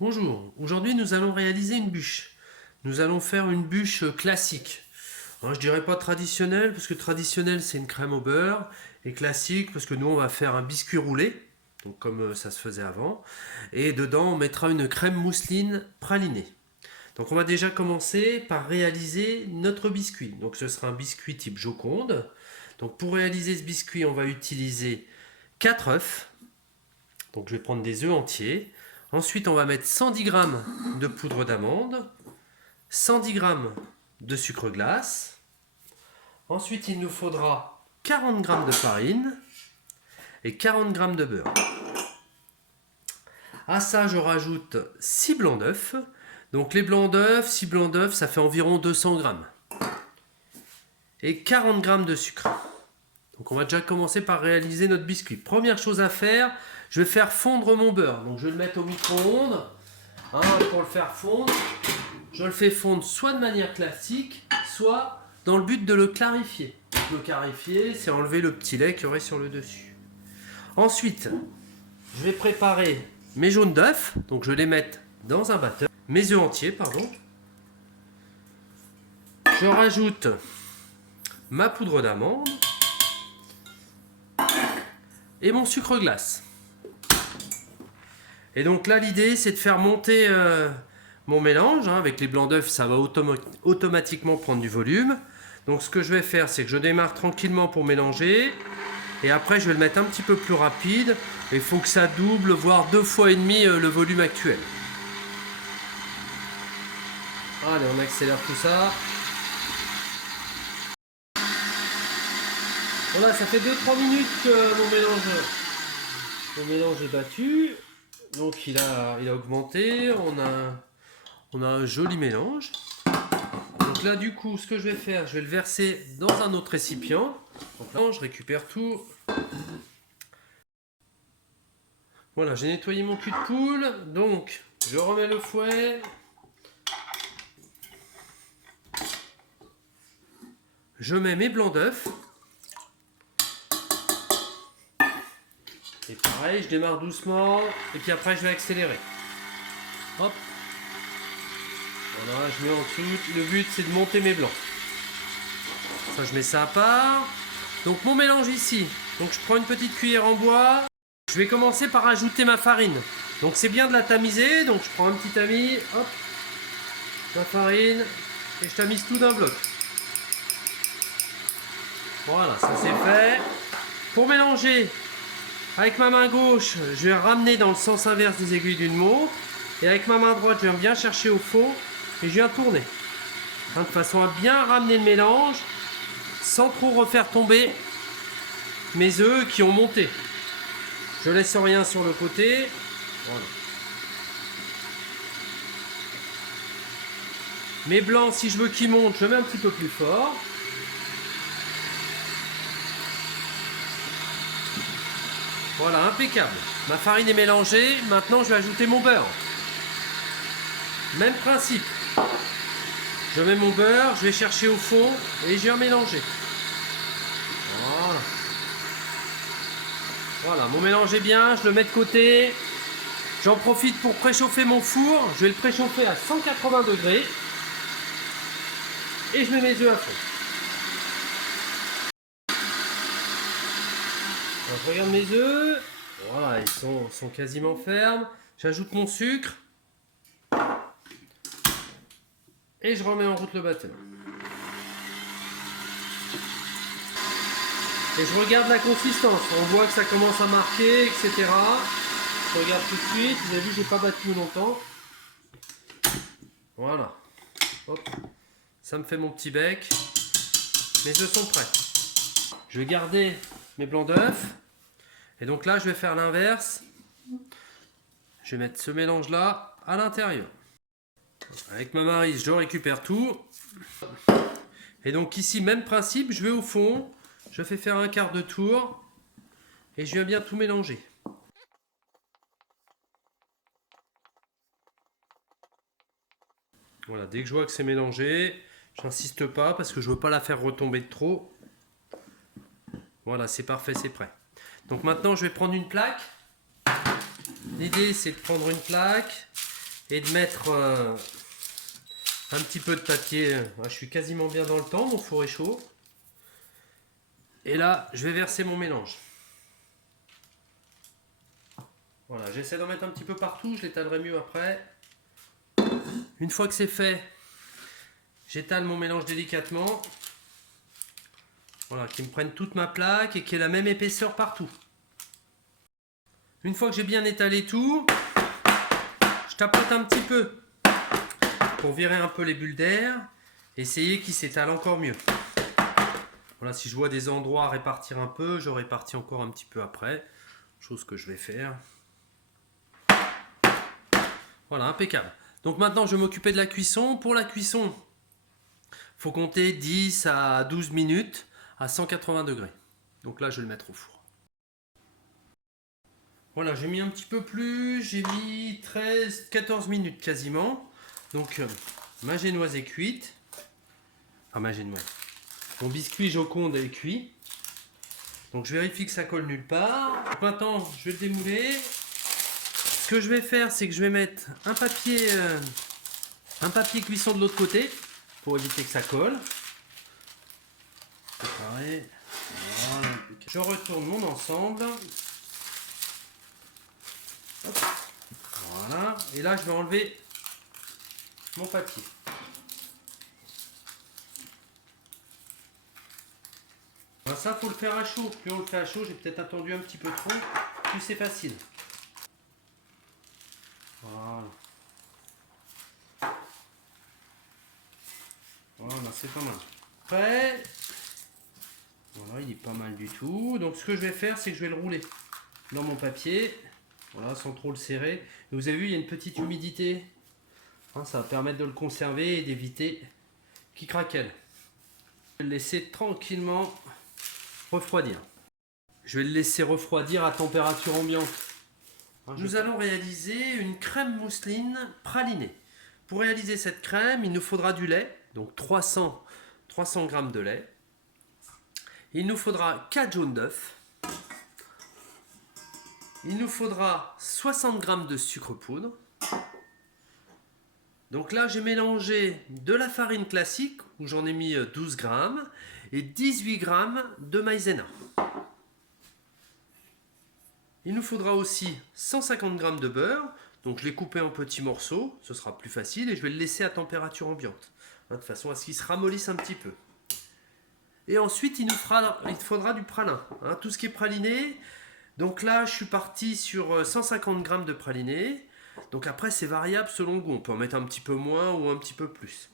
Bonjour, aujourd'hui nous allons réaliser une bûche. Nous allons faire une bûche classique. Alors, je dirais pas traditionnelle, parce que traditionnelle c'est une crème au beurre, et classique parce que nous on va faire un biscuit roulé, donc comme ça se faisait avant, et dedans on mettra une crème mousseline pralinée. Donc on va déjà commencer par réaliser notre biscuit. Donc ce sera un biscuit type Joconde. Donc pour réaliser ce biscuit on va utiliser 4 œufs. Donc je vais prendre des œufs entiers. Ensuite, on va mettre 110 g de poudre d'amande, 110 g de sucre glace. Ensuite, il nous faudra 40 g de farine et 40 g de beurre. À ça, je rajoute 6 blancs d'œufs. Donc les blancs d'œufs, 6 blancs d'œufs, ça fait environ 200 g. Et 40 g de sucre. Donc on va déjà commencer par réaliser notre biscuit. Première chose à faire, je vais faire fondre mon beurre. Donc je vais le mettre au micro-ondes. Pour le faire fondre, je le fais fondre soit de manière classique, soit dans le but de le clarifier. Le clarifier, c'est enlever le petit lait qu'il y aurait sur le dessus. Ensuite, je vais préparer mes jaunes d'œufs. Donc je vais les mettre dans un batteur. Mes œufs entiers, pardon. Je rajoute ma poudre d'amande et mon sucre glace. Et donc là, l'idée, c'est de faire monter mon mélange. Avec les blancs d'œufs, ça va automatiquement prendre du volume. Donc ce que je vais faire, c'est que je démarre tranquillement pour mélanger. Et après, je vais le mettre un petit peu plus rapide. Il faut que ça double, voire 2,5 fois le volume actuel. Allez, on accélère tout ça. Voilà, ça fait 2-3 minutes que mon mélange est battu. Donc il a augmenté, on a un joli mélange. Donc là du coup ce que je vais faire, je vais le verser dans un autre récipient. Donc là je récupère tout. Voilà, j'ai nettoyé mon cul de poule. Donc je remets le fouet. Je mets mes blancs d'œufs. Et pareil, je démarre doucement. Et puis après je vais accélérer. Hop. Voilà, je mets en dessous. Le but, c'est de monter mes blancs. Ça, je mets ça à part. Donc, mon mélange ici. Donc, je prends une petite cuillère en bois. Je vais commencer par ajouter ma farine. Donc, c'est bien de la tamiser. Donc, je prends un petit tamis. Hop. Ma farine. Et je tamise tout d'un bloc. Voilà, ça c'est fait. Pour mélanger, avec ma main gauche, je vais ramener dans le sens inverse des aiguilles d'une montre. Et avec ma main droite, je viens bien chercher au fond. Et je viens tourner, de façon à bien ramener le mélange sans trop refaire tomber mes œufs qui ont monté. Je laisse rien sur le côté. Voilà. Mes blancs, si je veux qu'ils montent, je mets un petit peu plus fort. Voilà, impeccable. Ma farine est mélangée. Maintenant, je vais ajouter mon beurre. Même principe. Je mets mon beurre, je vais chercher au fond et je viens mélanger. Voilà. Voilà, mon mélange est bien, je le mets de côté. J'en profite pour préchauffer mon four. Je vais le préchauffer à 180 degrés. Et je mets mes œufs à fond. Alors, je regarde mes œufs. Voilà, ils sont quasiment fermes. J'ajoute mon sucre. Et je remets en route le batteur. Et je regarde la consistance. On voit que ça commence à marquer, etc. Je regarde tout de suite. Vous avez vu, j'ai pas battu longtemps. Voilà. Hop. Ça me fait mon petit bec. Mes œufs sont prêts. Je vais garder mes blancs d'œufs. Et donc là, je vais faire l'inverse. Je vais mettre ce mélange-là à l'intérieur. Avec ma maryse, je récupère tout. Et donc ici, même principe, je vais au fond, je fais faire un quart de tour et je viens bien tout mélanger. Voilà, dès que je vois que c'est mélangé, j'insiste pas parce que je veux pas la faire retomber de trop. Voilà, c'est parfait, c'est prêt. Donc maintenant, je vais prendre une plaque. L'idée, c'est de prendre une plaque et de mettre un petit peu de papier. Je suis quasiment bien dans le temps, mon four est chaud. Et là, je vais verser mon mélange. Voilà, j'essaie d'en mettre un petit peu partout, je l'étalerai mieux après. Une fois que c'est fait, j'étale mon mélange délicatement. Voilà, qu'il me prenne toute ma plaque et qu'il ait la même épaisseur partout. Une fois que j'ai bien étalé tout, je tapote un petit peu pour virer un peu les bulles d'air, essayer qu'il s'étale encore mieux. Voilà, si je vois des endroits à répartir un peu, je répartis encore un petit peu après, chose que je vais faire. Voilà, impeccable. Donc maintenant, je vais m'occuper de la cuisson. Pour la cuisson, il faut compter 10 à 12 minutes à 180 degrés. Donc là, je vais le mettre au four. Voilà, j'ai mis un petit peu plus, j'ai mis 14 minutes quasiment. Donc, ma génoise est cuite. Enfin, ma génoise. Mon biscuit Joconde est cuit. Donc, je vérifie que ça colle nulle part. Donc, maintenant, je vais le démouler. Ce que je vais faire, c'est que je vais mettre un papier cuisson de l'autre côté pour éviter que ça colle. Pareil. Voilà. Je retourne mon ensemble. Hop. Voilà. Et là, je vais enlever mon papier. Alors ça, faut le faire à chaud. Plus on le fait à chaud, j'ai peut-être attendu un petit peu trop, plus c'est facile. Voilà. Voilà, c'est pas mal. Après, voilà, il est pas mal du tout. Donc ce que je vais faire, c'est que je vais le rouler dans mon papier. Voilà, sans trop le serrer. Et vous avez vu, il y a une petite humidité. Ça va permettre de le conserver et d'éviter qu'il craquelle. Je vais le laisser tranquillement refroidir. Je vais le laisser refroidir à température ambiante. Nous allons réaliser une crème mousseline pralinée. Pour réaliser cette crème, il nous faudra du lait, donc 300 g de lait. Il nous faudra 4 jaunes d'œufs. Il nous faudra 60 g de sucre poudre. Donc là, j'ai mélangé de la farine classique, où j'en ai mis 12 g, et 18 g de maïzena. Il nous faudra aussi 150 g de beurre, donc je l'ai coupé en petits morceaux, ce sera plus facile, et je vais le laisser à température ambiante, de façon à ce qu'il se ramollisse un petit peu. Et ensuite, il faudra du pralin, tout ce qui est praliné. Donc là, je suis parti sur 150 g de praliné. Donc après, c'est variable selon le goût. On peut en mettre un petit peu moins ou un petit peu plus.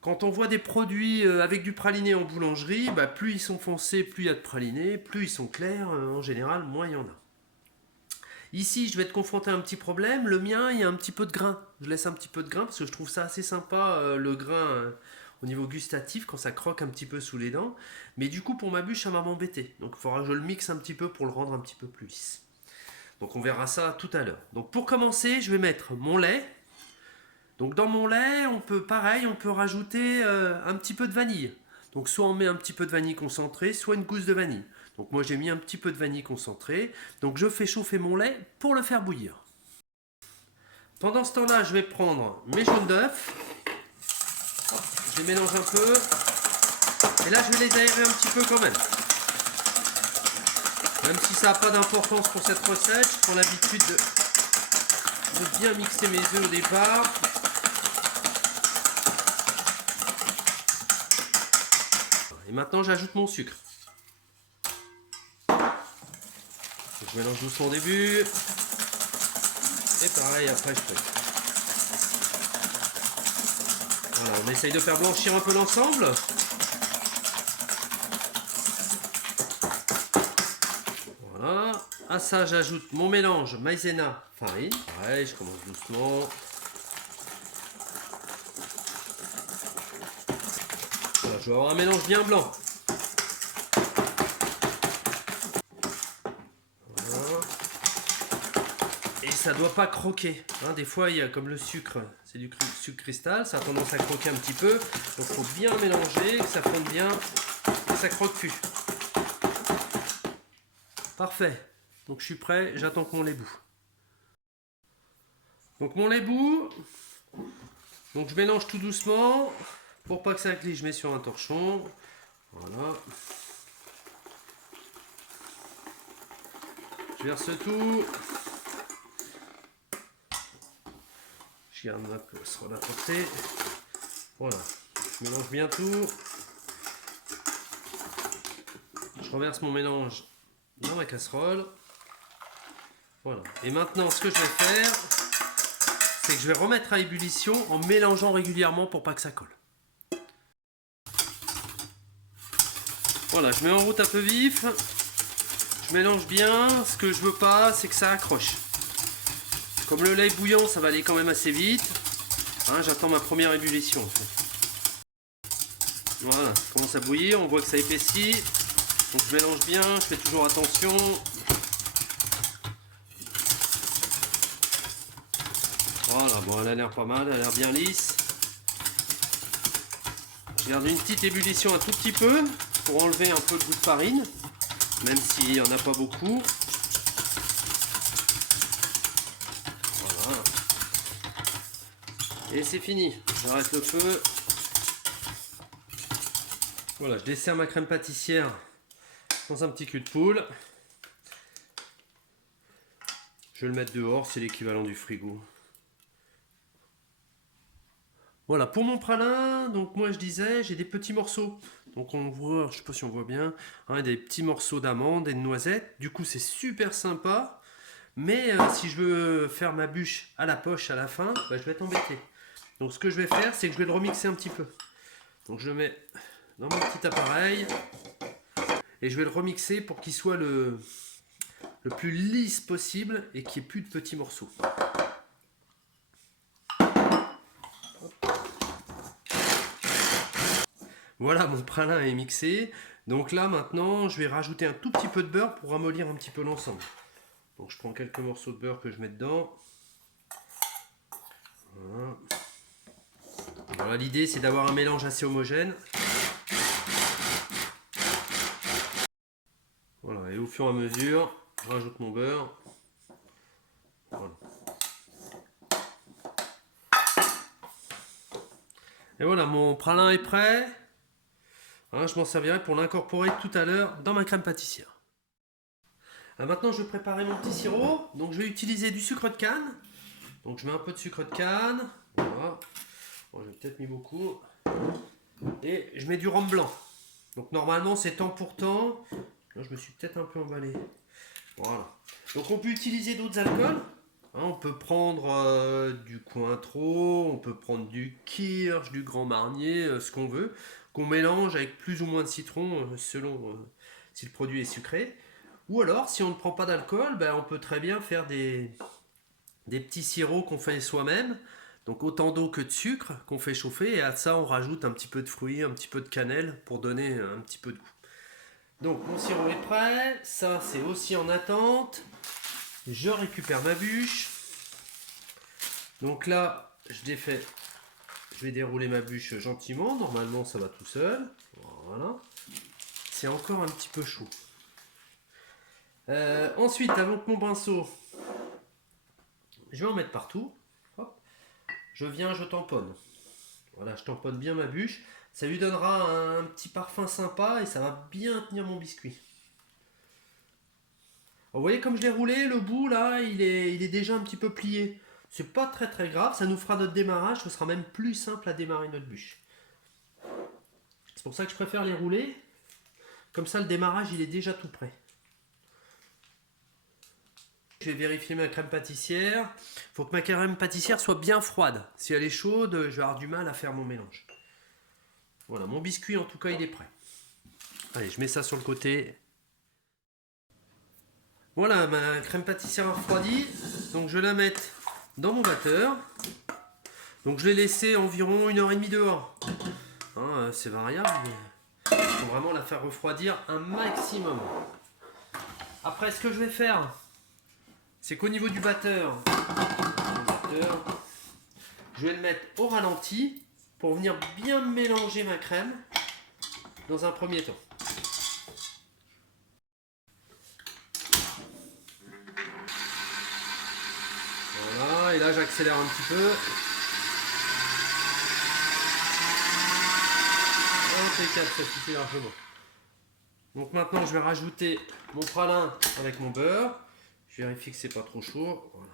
Quand on voit des produits avec du praliné en boulangerie, plus ils sont foncés, plus il y a de praliné. Plus ils sont clairs, en général, moins il y en a. Ici, je vais être confronté à un petit problème. Le mien, il y a un petit peu de grain. Je laisse un petit peu de grain parce que je trouve ça assez sympa, le grain, au niveau gustatif, quand ça croque un petit peu sous les dents. Mais du coup, pour ma bûche, ça va m'embêter. Donc, il faudra que je le mixe un petit peu pour le rendre un petit peu plus lisse. Donc on verra ça tout à l'heure. Donc pour commencer, je vais mettre mon lait. Donc dans mon lait, on peut rajouter un petit peu de vanille. Donc soit on met un petit peu de vanille concentrée, soit une gousse de vanille. Donc moi j'ai mis un petit peu de vanille concentrée. Donc je fais chauffer mon lait pour le faire bouillir. Pendant ce temps-là, je vais prendre mes jaunes d'œufs. Je les mélange un peu. Et là, je vais les aérer un petit peu quand même. Même si ça n'a pas d'importance pour cette recette, je prends l'habitude de bien mixer mes œufs au départ. Et maintenant j'ajoute mon sucre. Je mélange doucement au début. Et pareil après je fais. Voilà, on essaye de faire blanchir un peu l'ensemble. Voilà. À ça, j'ajoute mon mélange maïzena farine. Pareil, je commence doucement. Voilà, je vais avoir un mélange bien blanc. Voilà. Et ça doit pas croquer. Des fois, il y a comme le sucre, c'est du sucre cristal, ça a tendance à croquer un petit peu. Donc, il faut bien mélanger, que ça fonde bien, que ça croque plus. Parfait. Donc je suis prêt, j'attends que mon lait bout. Donc mon lait bout. Donc je mélange tout doucement. Pour pas que ça glisse, je mets sur un torchon. Voilà. Je verse tout. Je garde ma casserole à côté. Voilà. Je mélange bien tout. Je renverse mon mélange dans ma casserole. Voilà. Et maintenant, ce que je vais faire, c'est que je vais remettre à ébullition en mélangeant régulièrement pour pas que ça colle. Voilà, je mets en route un peu vif. Je mélange bien. Ce que je veux pas, c'est que ça accroche. Comme le lait bouillant, ça va aller quand même assez vite. Hein, j'attends ma première ébullition. En fait. Voilà, ça commence à bouillir. On voit que ça épaissit. Donc je mélange bien. Je fais toujours attention. Voilà, bon, elle a l'air pas mal. Elle a l'air bien lisse. Je garde une petite ébullition un tout petit peu pour enlever un peu le goût de farine, même s'il n'y en a pas beaucoup. Voilà. Et c'est fini. J'arrête le feu. Voilà, je dessert ma crème pâtissière dans un petit cul de poule. Je vais le mettre dehors, c'est l'équivalent du frigo. Voilà, pour mon pralin, donc moi je disais, j'ai des petits morceaux. Donc on voit, je sais pas si on voit bien, hein, des petits morceaux d'amandes et de noisettes. Du coup c'est super sympa. Mais si je veux faire ma bûche à la poche à la fin, bah, je vais être embêté. Donc ce que je vais faire, c'est que je vais le remixer un petit peu. Donc je le mets dans mon petit appareil. Et je vais le remixer pour qu'il soit le plus lisse possible et qu'il n'y ait plus de petits morceaux. Voilà, mon pralin est mixé. Donc là, maintenant, je vais rajouter un tout petit peu de beurre pour ramollir un petit peu l'ensemble. Donc je prends quelques morceaux de beurre que je mets dedans. Voilà. Voilà, l'idée, c'est d'avoir un mélange assez homogène. Voilà, et au fur et à mesure, je rajoute mon beurre. Voilà. Et voilà, mon pralin est prêt. Hein, je m'en servirai pour l'incorporer tout à l'heure dans ma crème pâtissière. Maintenant, je vais préparer mon petit sirop. Donc, je vais utiliser du sucre de canne. Donc, je mets un peu de sucre de canne. Voilà. Bon, j'ai peut-être mis beaucoup. Et je mets du rhum blanc. Donc, normalement, c'est temps pour temps. Là, je me suis peut-être un peu emballé. Voilà. Donc, on peut utiliser d'autres alcools. Hein, on peut prendre du Cointreau, on peut prendre du Kirsch, du Grand Marnier, ce qu'on veut, qu'on mélange avec plus ou moins de citron selon si le produit est sucré. Ou alors, si on ne prend pas d'alcool, ben, on peut très bien faire des petits sirops qu'on fait soi-même. Donc autant d'eau que de sucre qu'on fait chauffer. Et à ça, on rajoute un petit peu de fruits, un petit peu de cannelle pour donner un petit peu de goût. Donc mon sirop est prêt. Ça, c'est aussi en attente. Je récupère ma bûche. Donc là, je vais dérouler ma bûche gentiment. Normalement, ça va tout seul. Voilà. C'est encore un petit peu chaud. Ensuite, avec mon pinceau, je vais en mettre partout. Hop. Je viens, je tamponne. Voilà, je tamponne bien ma bûche. Ça lui donnera un petit parfum sympa et ça va bien tenir mon biscuit. Vous voyez comme je l'ai roulé, le bout là, il est déjà un petit peu plié. C'est pas très très grave, ça nous fera notre démarrage, ce sera même plus simple à démarrer notre bûche. C'est pour ça que je préfère les rouler. Comme ça, le démarrage, il est déjà tout prêt. Je vais vérifier ma crème pâtissière. Il faut que ma crème pâtissière soit bien froide. Si elle est chaude, je vais avoir du mal à faire mon mélange. Voilà, mon biscuit en tout cas, il est prêt. Allez, je mets ça sur le côté. Voilà, ma crème pâtissière a refroidi. Donc je vais la mettre dans mon batteur. Donc je l'ai laissé environ 1h30 dehors. Hein, c'est variable, mais il faut vraiment la faire refroidir un maximum. Après, ce que je vais faire, c'est qu'au niveau du batteur, je vais le mettre au ralenti pour venir bien mélanger ma crème dans un premier temps. Voilà, Voilà, et là j'accélère un petit peu. Impeccable, ça suffit largement. Donc maintenant je vais rajouter mon pralin avec mon beurre. Je vérifie que c'est pas trop chaud. Voilà.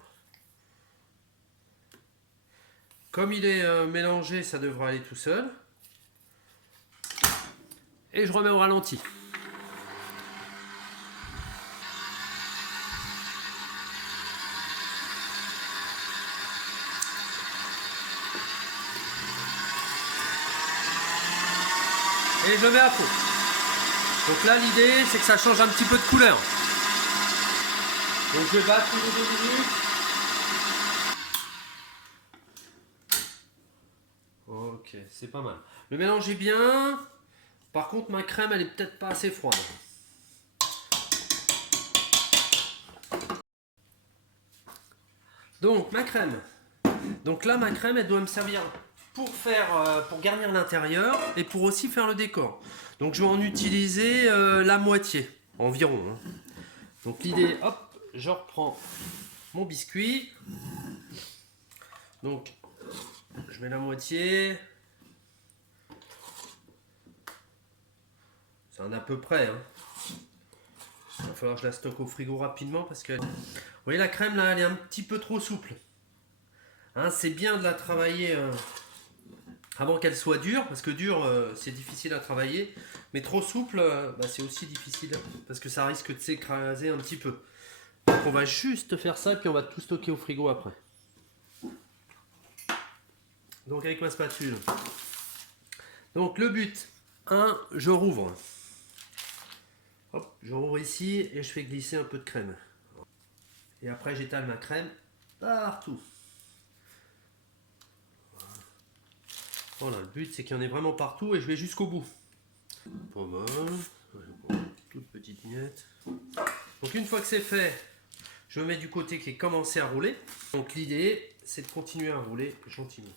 Comme il est mélangé, ça devrait aller tout seul. Et je remets au ralenti. Et je mets à fond. Donc là l'idée c'est que ça change un petit peu de couleur. Donc je vais battre tous les 2 minutes. Ok, c'est pas mal. Le mélange est bien. Par contre ma crème elle est peut-être pas assez froide. Donc ma crème. Donc là ma crème elle doit me servir pour garnir l'intérieur et pour aussi faire le décor. Donc je vais en utiliser la moitié environ. Hein. Donc l'idée, hop, je reprends mon biscuit. Donc je mets la moitié. C'est un à peu près. Hein. Il va falloir que je la stocke au frigo rapidement parce que... Vous voyez la crème là, elle est un petit peu trop souple. Hein, c'est bien de la travailler avant qu'elle soit dure, parce que dure c'est difficile à travailler, mais trop souple c'est aussi difficile parce que ça risque de s'écraser un petit peu. Donc on va juste faire ça puis on va tout stocker au frigo après. Donc avec ma spatule. Donc le but, je rouvre. Hop, je rouvre ici et je fais glisser un peu de crème. Et après j'étale ma crème partout. Voilà, le but c'est qu'il y en ait vraiment partout et je vais jusqu'au bout. Pas mal. Toute petite miette. Donc une fois que c'est fait, je mets du côté qui est commencé à rouler. Donc l'idée c'est de continuer à rouler gentiment.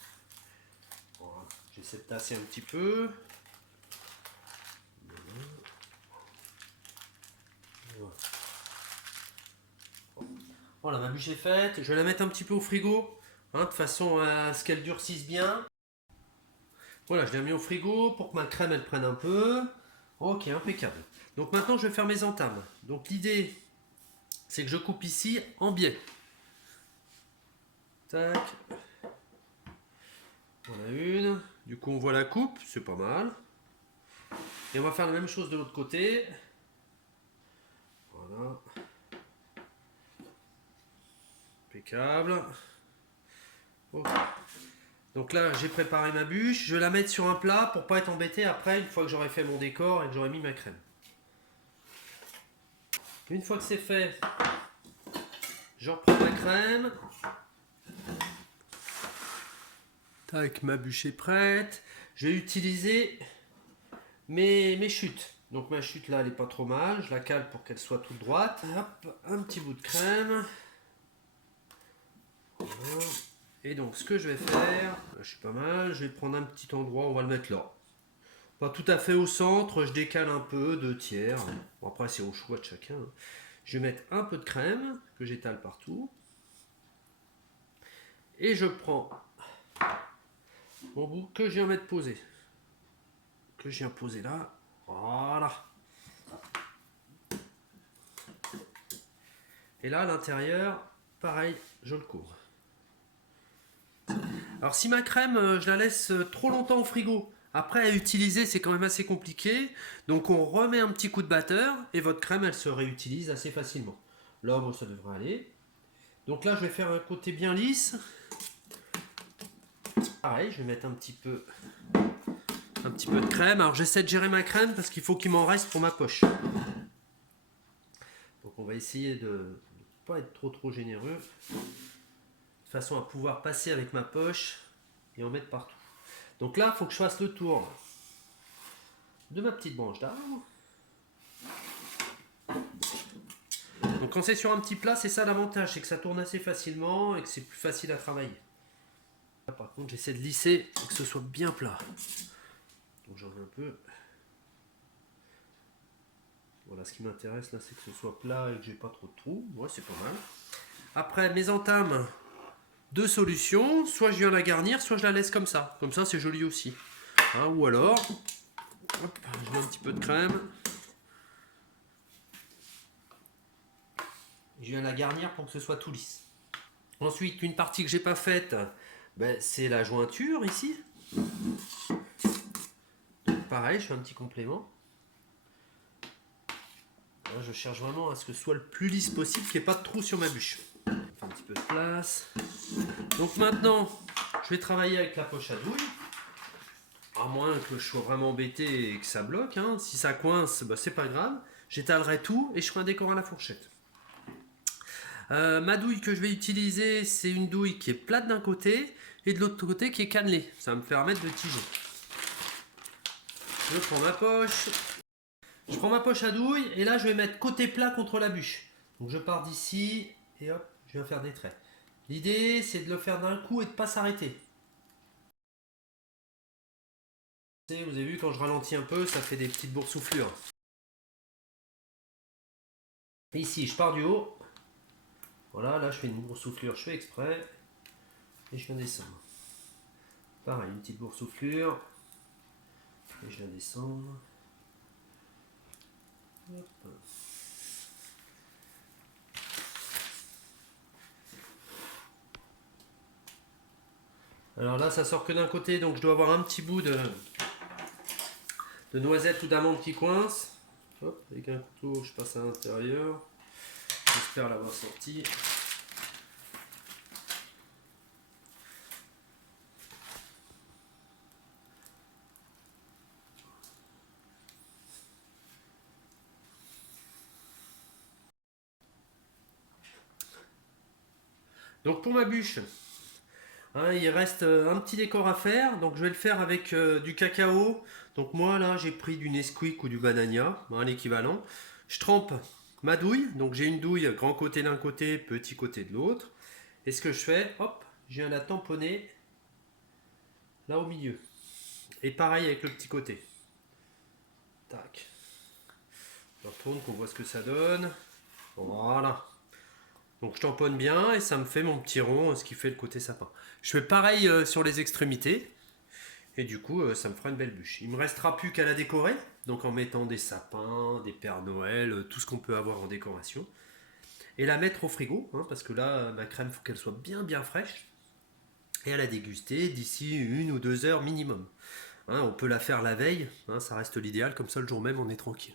Voilà. J'essaie de tasser un petit peu. Voilà, ma bûche est faite. Je vais la mettre un petit peu au frigo, de façon à ce qu'elle durcisse bien. Voilà, je l'ai mis au frigo pour que ma crème elle prenne un peu. Ok, impeccable. Donc maintenant je vais faire mes entames. Donc l'idée c'est que je coupe ici en biais. Tac. Voilà une. Du coup on voit la coupe, c'est pas mal. Et on va faire la même chose de l'autre côté. Voilà. Impeccable. Okay. Donc là j'ai préparé ma bûche. Je vais la mettre sur un plat pour pas être embêté après une fois que j'aurai fait mon décor et que j'aurai mis ma crème. Une fois que c'est fait, je reprends ma crème. Tac, ma bûche est prête. Je vais utiliser mes chutes. Donc ma chute là, elle est pas trop mal. Je la cale pour qu'elle soit toute droite. Hop, un petit bout de crème. Voilà. Et donc ce que je vais faire, je suis pas mal, je vais prendre un petit endroit, on va le mettre là. Pas tout à fait au centre, je décale un peu, 2/3. Bon, après c'est au choix de chacun. Je vais mettre un peu de crème que j'étale partout. Et je prends mon bout que je viens mettre posé. Que je viens poser là. Voilà. Et là à l'intérieur, pareil, je le couvre. Alors si ma crème, je la laisse trop longtemps au frigo, après à utiliser c'est quand même assez compliqué. Donc on remet un petit coup de batteur et votre crème elle se réutilise assez facilement. Là moi ça devrait aller. Donc là je vais faire un côté bien lisse. Pareil, je vais mettre un petit peu de crème. Alors j'essaie de gérer ma crème parce qu'il faut qu'il m'en reste pour ma poche. Donc on va essayer de ne pas être trop généreux. De façon à pouvoir passer avec ma poche et en mettre partout. Donc là, il faut que je fasse le tour de ma petite branche d'arbre. Donc quand c'est sur un petit plat, c'est ça l'avantage, c'est que ça tourne assez facilement et que c'est plus facile à travailler. Là, par contre, j'essaie de lisser pour que ce soit bien plat. Donc j'en ai un peu. Voilà, ce qui m'intéresse là, c'est que ce soit plat et que j'ai pas trop de trous. Ouais, c'est pas mal. Après, mes entames. deux solutions, soit je viens la garnir, soit je la laisse comme ça. Comme ça, c'est joli aussi. Hein, ou alors, hop, je mets un petit peu de crème. Je viens la garnir pour que ce soit tout lisse. Ensuite, une partie que j'ai pas faite, ben, c'est la jointure ici. Donc, pareil, je fais un petit complément. Là, je cherche vraiment à ce que ce soit le plus lisse possible, qu'il n'y ait pas de trou sur ma bûche. Un petit peu de place. Donc maintenant, je vais travailler avec la poche à douille. À moins que je sois vraiment embêté et que ça bloque. Hein. Si ça coince, bah, c'est pas grave. J'étalerai tout et je ferai un décor à la fourchette. Ma douille que je vais utiliser, c'est une douille qui est plate d'un côté et de l'autre côté qui est cannelée. Ça va me permettre de tiger. Je prends ma poche. Je prends ma poche à douille et là je vais mettre côté plat contre la bûche. Donc je pars d'ici et hop, je viens faire des traits. L'idée c'est de le faire d'un coup et de ne pas s'arrêter. Vous avez vu quand je ralentis un peu, ça fait des petites boursouflures. Ici je pars du haut. Voilà, là je fais une boursouflure, je fais exprès. Et je viens descendre. Pareil, une petite boursouflure. Et je viens descendre. Hop. Alors là, ça sort que d'un côté, donc je dois avoir un petit bout de noisette ou d'amande qui coince. Hop, avec un couteau, je passe à l'intérieur. J'espère l'avoir sorti. Donc pour ma bûche, hein, il reste un petit décor à faire. Donc je vais le faire avec du cacao. Donc moi là, j'ai pris du Nesquik ou du Banania, hein, l'équivalent. Je trempe ma douille. Donc j'ai une douille grand côté d'un côté, petit côté de l'autre. Et ce que je fais, hop, je viens la tamponner là au milieu. Et pareil avec le petit côté. Tac. Je retourne, qu'on voit ce que ça donne. Voilà. Donc je tamponne bien et ça me fait mon petit rond, ce qui fait le côté sapin. Je fais pareil sur les extrémités. Et du coup, ça me fera une belle bûche. Il me restera plus qu'à la décorer. Donc en mettant des sapins, des Pères Noël, tout ce qu'on peut avoir en décoration. Et la mettre au frigo, hein, parce que là, ma crème, il faut qu'elle soit bien bien fraîche. Et à la déguster d'ici 1 ou 2 heures minimum. Hein, on peut la faire la veille, hein, ça reste l'idéal, comme ça le jour même on est tranquille.